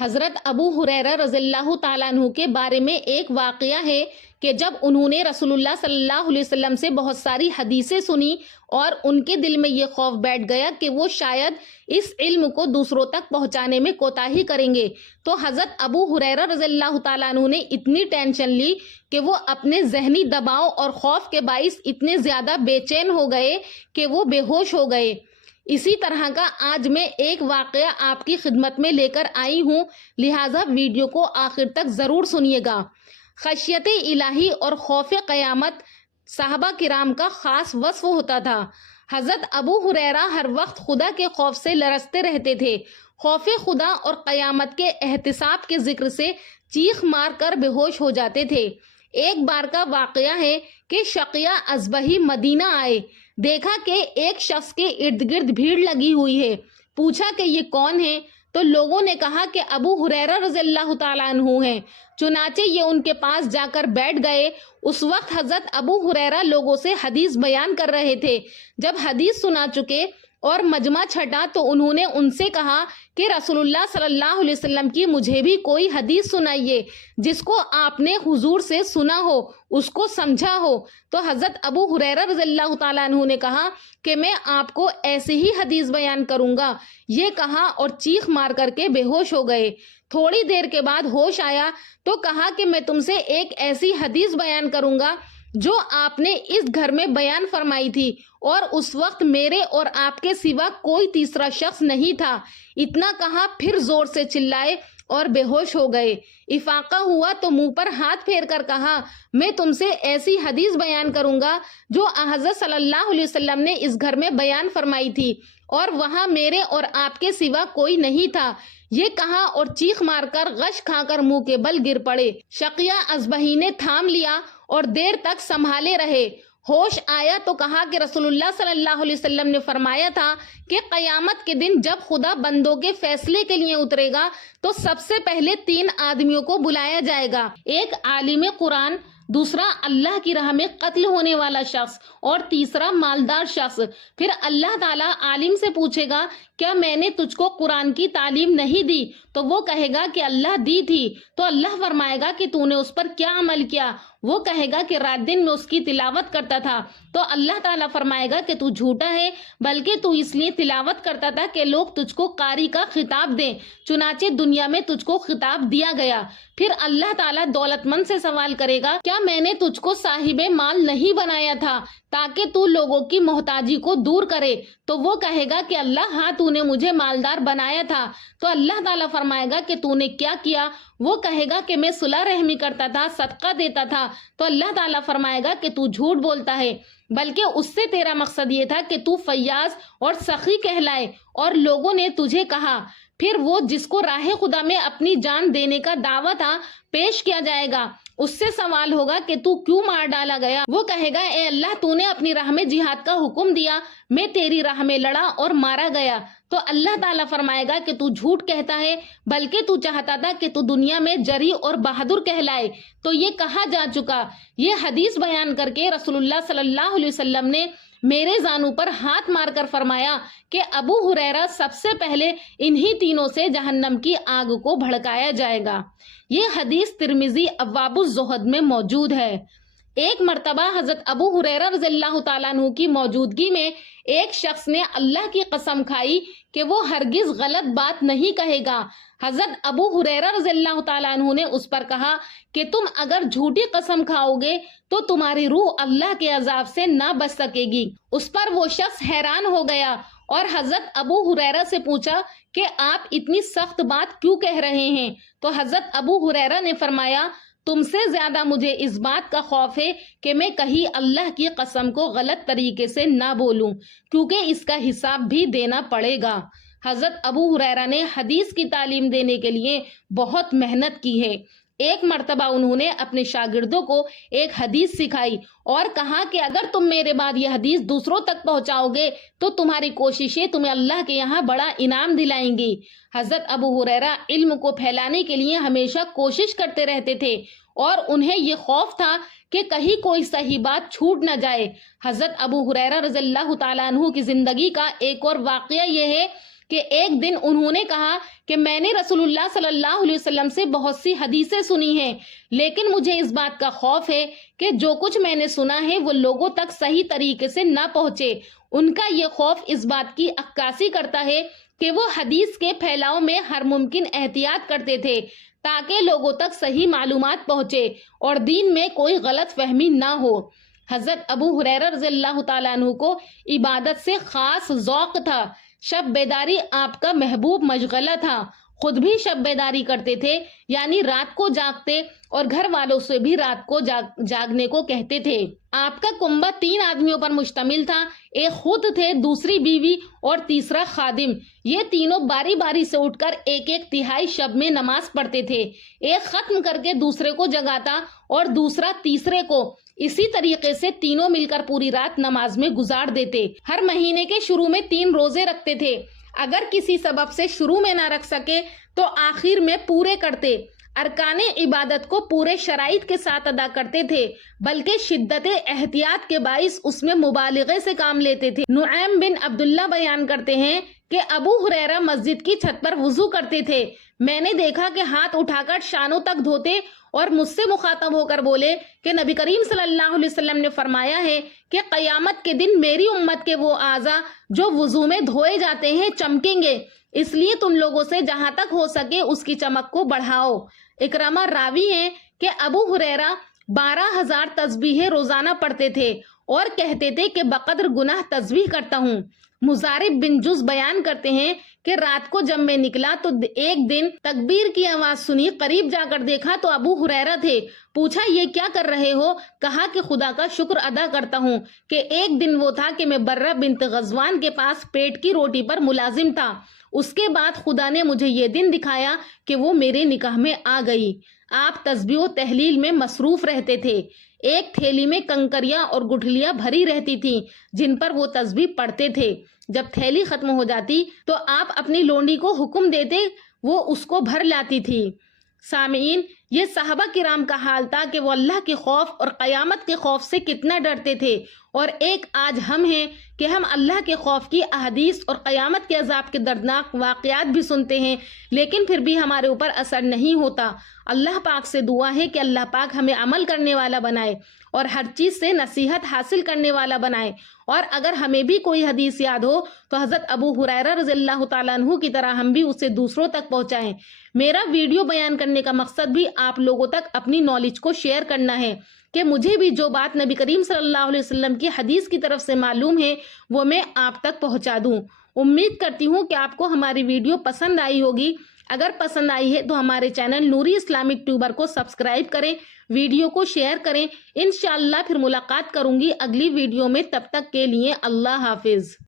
حضرت ابو ہریرہ رضی اللہ تعالیٰ عنہ کے بارے میں ایک واقعہ ہے کہ جب انہوں نے رسول اللہ صلی اللہ علیہ وسلم سے بہت ساری حدیثیں سنی اور ان کے دل میں یہ خوف بیٹھ گیا کہ وہ شاید اس علم کو دوسروں تک پہنچانے میں کوتاہی کریں گے، تو حضرت ابو ہریرہ رضی اللہ تعالیٰ عنہ نے اتنی ٹینشن لی کہ وہ اپنے ذہنی دباؤ اور خوف کے باعث اتنے زیادہ بے چین ہو گئے کہ وہ بے ہوش ہو گئے۔ اسی طرح کا آج میں ایک واقعہ آپ کی خدمت میں لے کر آئی ہوں، لہٰذا ویڈیو کو آخر تک ضرور سنیے گا۔ خشیت الہی اور خوف قیامت صحابہ کرام کا خاص وصف ہوتا تھا۔ حضرت ابو ہریرہ ہر وقت خدا کے خوف سے لرزتے رہتے تھے۔ خوف خدا اور قیامت کے احتساب کے ذکر سے چیخ مار کر بے ہوش ہو جاتے تھے۔ ایک بار کا واقعہ ہے کہ شقیہ ازبہی مدینہ آئے، دیکھا کہ ایک شخص کے ارد گرد بھیڑ لگی ہوئی ہے، پوچھا کہ یہ کون ہے؟ تو لوگوں نے کہا کہ ابو ہریرہ رضی اللہ تعالیٰ عنہ ہیں۔ چنانچہ یہ ان کے پاس جا کر بیٹھ گئے۔ اس وقت حضرت ابو ہریرہ لوگوں سے حدیث بیان کر رہے تھے۔ جب حدیث سنا چکے اور مجمع چھٹا تو انہوں نے ان سے کہا کہ رسول اللہ صلی اللہ علیہ وسلم کی مجھے بھی کوئی حدیث سنائیے، جس کو آپ نے حضور سے سنا ہو، اس کو سمجھا ہو۔ تو حضرت ابو ہریرہ رضی اللہ تعالیٰ عنہ نے کہا کہ میں آپ کو ایسی ہی حدیث بیان کروں گا۔ یہ کہا اور چیخ مار کر کے بے ہوش ہو گئے۔ تھوڑی دیر کے بعد ہوش آیا تو کہا کہ میں تم سے ایک ایسی حدیث بیان کروں گا جو آپ نے اس گھر میں بیان فرمائی تھی، اور اس وقت میرے اور آپ کے سوا کوئی تیسرا شخص نہیں تھا۔ اتنا کہا پھر زور سے چلائے اور بے ہوش ہو گئے۔ افاقہ ہوا تو منہ پر ہاتھ پھیر کر کہا میں تم سے ایسی حدیث بیان کروں گا جو حضرت صلی اللہ علیہ وسلم نے اس گھر میں بیان فرمائی تھی، اور وہاں میرے اور آپ کے سوا کوئی نہیں تھا۔ یہ کہا اور چیخ مار کر غش کھا کر منہ کے بل گر پڑے۔ شقیہ ازبہی نے تھام لیا اور دیر تک سنبھالے رہے۔ ہوش آیا تو کہا کہ رسول اللہ صلی اللہ علیہ وسلم نے فرمایا تھا کہ قیامت کے دن جب خدا بندوں کے فیصلے کے لیے اترے گا تو سب سے پہلے 3 آدمیوں کو بلایا جائے گا، ایک عالم قرآن، دوسرا اللہ کی راہ میں قتل ہونے والا شخص، اور تیسرا مالدار شخص۔ پھر اللہ تعالیٰ عالم سے پوچھے گا کیا میں نے تجھ کو قرآن کی تعلیم نہیں دی؟ تو وہ کہے گا کہ اللہ دی تھی۔ تو اللہ فرمائے گا کہ تو نے اس پر کیا عمل کیا؟ وہ کہے گا کہ رات دن میں اس کی تلاوت کرتا تھا۔ تو اللہ تعالیٰ فرمائے گا کہ تو جھوٹا ہے، بلکہ تو اس لیے تلاوت کرتا تھا کہ لوگ تجھ کو قاری کا خطاب دیں، چنانچہ دنیا میں تجھ کو خطاب دیا گیا۔ پھر اللہ تعالیٰ دولت مند سے سوال کرے گا کیا میں نے تجھ کو صاحب مال نہیں بنایا تھا تاکہ تو لوگوں کی محتاجی کو دور کرے؟ تو وہ کہے گا کہ اللہ ہاں تو نے مجھے مالدار بنایا تھا۔ تو اللہ تعالیٰ فرمائے گا کہ تو نے کیا کیا؟ وہ کہے گا کہ میں صلح رحمی کرتا تھا، صدقہ دیتا تھا۔ تو اللہ تعالیٰ فرمائے گا کہ تو جھوٹ بولتا ہے، بلکہ اس سے تیرا مقصد یہ تھا کہ تو فیاض اور سخی کہلائے، اور لوگوں نے تجھے کہا۔ پھر وہ جس کو راہ خدا میں اپنی جان دینے کا دعویٰ تھا پیش کیا جائے گا، اس سے سوال ہوگا کہ تو کیوں مار ڈالا گیا؟ وہ کہے گا اے اللہ تو نے اپنی راہ میں جہاد کا حکم دیا، میں تیری راہ میں لڑا اور مارا گیا۔ تو اللہ تعالیٰ فرمائے گا کہ تو جھوٹ کہتا ہے، بلکہ تو چاہتا تھا کہ تو دنیا میں جری اور بہادر کہلائے۔ تو یہ کہا جا چکا۔ یہ حدیث بیان کر کے رسول اللہ صلی اللہ علیہ وسلم نے میرے زانو پر ہاتھ مار کر فرمایا کہ ابو ہریرہ سب سے پہلے انہی تینوں سے جہنم کی آگ کو بھڑکایا جائے گا۔ یہ حدیث ترمذی ابواب الزہد میں موجود ہے۔ ایک مرتبہ حضرت ابو ہریرہ رضی اللہ تعالیٰ عنہ کی موجودگی میں ایک شخص نے اللہ کی قسم کھائی کہ وہ ہرگز غلط بات نہیں کہے گا۔ حضرت ابو ہریرہ رضی اللہ تعالیٰ عنہ نے اس پر کہا کہ تم اگر جھوٹی قسم کھاؤ گے تو تمہاری روح اللہ کے عذاب سے نہ بچ سکے گی۔ اس پر وہ شخص حیران ہو گیا اور حضرت ابو ہریرہ سے پوچھا کہ آپ اتنی سخت بات کیوں کہہ رہے ہیں؟ تو حضرت ابو ہریرہ نے فرمایا تم سے زیادہ مجھے اس بات کا خوف ہے کہ میں کہیں اللہ کی قسم کو غلط طریقے سے نہ بولوں، کیونکہ اس کا حساب بھی دینا پڑے گا۔ حضرت ابو ہریرہ نے حدیث کی تعلیم دینے کے لیے بہت محنت کی ہے۔ ایک مرتبہ انہوں نے اپنے شاگردوں کو ایک حدیث سکھائی اور کہا کہ اگر تم میرے بعد یہ حدیث دوسروں تک پہنچاؤ گے تو تمہاری کوششیں تمہیں اللہ کے یہاں بڑا انعام دلائیں گی۔ حضرت ابو ہریرہ علم کو پھیلانے کے لیے ہمیشہ کوشش کرتے رہتے تھے، اور انہیں یہ خوف تھا کہ کہیں کوئی صحیح بات چھوٹ نہ جائے۔ حضرت ابو ہریرہ رضی اللہ تعالیٰ عنہ کی زندگی کا ایک اور واقعہ یہ ہے کہ ایک دن انہوں نے کہا کہ میں نے رسول اللہ صلی اللہ علیہ وسلم سے بہت سی حدیثیں سنی ہیں، لیکن مجھے اس بات کا خوف ہے کہ جو کچھ میں نے سنا ہے وہ لوگوں تک صحیح طریقے سے نہ پہنچے۔ ان کا یہ خوف اس بات کی عکاسی کرتا ہے کہ وہ حدیث کے پھیلاؤ میں ہر ممکن احتیاط کرتے تھے تاکہ لوگوں تک صحیح معلومات پہنچے اور دین میں کوئی غلط فہمی نہ ہو۔ حضرت ابو ہریرہ رضی اللہ تعالیٰ عنہ کو عبادت سے خاص ذوق تھا۔ شب بیداری آپ کا محبوب مشغلہ تھا، خود بھی شب بیداری کرتے تھے، یعنی رات کو جاگتے اور گھر والوں سے بھی رات کو جاگنے کو کہتے تھے۔ آپ کا کنبہ 3 آدمیوں پر مشتمل تھا، ایک خود تھے، دوسری بیوی اور تیسرا خادم۔ یہ تینوں باری باری سے اٹھ کر ایک تہائی شب میں نماز پڑھتے تھے، ایک ختم کر کے دوسرے کو جگاتا اور دوسرا تیسرے کو، اسی طریقے سے تینوں مل کر پوری رات نماز میں گزار دیتے۔ ہر مہینے کے شروع میں 3 روزے رکھتے تھے، اگر کسی سبب سے شروع میں نہ رکھ سکے تو آخر میں پورے کرتے۔ ارکان عبادت کو پورے شرائط کے ساتھ ادا کرتے تھے، بلکہ شدت احتیاط کے باعث اس میں مبالغے سے کام لیتے تھے۔ نعیم بن عبداللہ بیان کرتے ہیں کہ ابو ہریرہ مسجد کی چھت پر وضو کرتے تھے، میں نے دیکھا کہ ہاتھ اٹھا کر شانوں تک دھوتے اور مجھ سے مخاطب ہو کر بولے کہ نبی کریم صلی اللہ علیہ وسلم نے فرمایا ہے کہ قیامت کے دن میری امت کے وہ اعضاء جو وضو میں دھوئے جاتے ہیں چمکیں گے، اس لیے تم لوگوں سے جہاں تک ہو سکے اس کی چمک کو بڑھاؤ۔ اکرامہ راوی ہیں کہ ابو ہریرہ 12,000 تسبیحیں روزانہ پڑھتے تھے اور کہتے تھے کہ بقدر گناہ تسبیح کرتا ہوں۔ مزارب بن جز بیان کرتے ہیں کہ رات کو جب میں نکلا تو ایک دن تکبیر کی آواز سنی، قریب جا کر دیکھا تو ابو ہریرہ تھے۔ پوچھا یہ کیا کر رہے ہو؟ کہا کہ خدا کا شکر ادا کرتا ہوں کہ ایک دن وہ تھا کہ میں برہ بنت غزوان کے پاس پیٹ کی روٹی پر ملازم تھا، اس کے بعد خدا نے مجھے یہ دن دکھایا کہ وہ میرے نکاح میں آ گئی۔ آپ تسبیح و تحلیل میں مصروف رہتے تھے، ایک تھیلی میں کنکریاں اور گٹھلیاں بھری رہتی تھیں جن پر وہ تسبیح پڑھتے تھے۔ جب تھیلی ختم ہو جاتی تو آپ اپنی لونڈی کو حکم دیتے، وہ اس کو بھر لاتی تھی۔ سامعین، یہ صحابہ کرام کا حال تھا کہ وہ اللہ کے خوف اور قیامت کے خوف سے کتنا ڈرتے تھے، اور ایک آج ہم ہیں کہ ہم اللہ کے خوف کی احادیث اور قیامت کے عذاب کے دردناک واقعات بھی سنتے ہیں، لیکن پھر بھی ہمارے اوپر اثر نہیں ہوتا۔ اللہ پاک سے دعا ہے کہ اللہ پاک ہمیں عمل کرنے والا بنائے اور ہر چیز سے نصیحت حاصل کرنے والا بنائے، اور اگر ہمیں بھی کوئی حدیث یاد ہو تو حضرت ابو ہریرہ رضی اللہ تعالیٰ عنہ کی طرح ہم بھی اسے دوسروں تک پہنچائیں۔ میرا ویڈیو بیان کرنے کا مقصد بھی آپ لوگوں تک اپنی نالج کو شیئر کرنا ہے کہ مجھے بھی جو بات نبی کریم صلی اللہ علیہ وسلم کی حدیث کی طرف سے معلوم ہے وہ میں آپ تک پہنچا دوں۔ امید کرتی ہوں کہ آپ کو ہماری ویڈیو پسند آئی ہوگی۔ اگر پسند آئی ہے تو ہمارے چینل نوری اسلامک ٹیوبر کو سبسکرائب کریں، ویڈیو کو شیئر کریں۔ انشاءاللہ پھر ملاقات کروں گی اگلی ویڈیو میں، تب تک کے لیے اللہ حافظ۔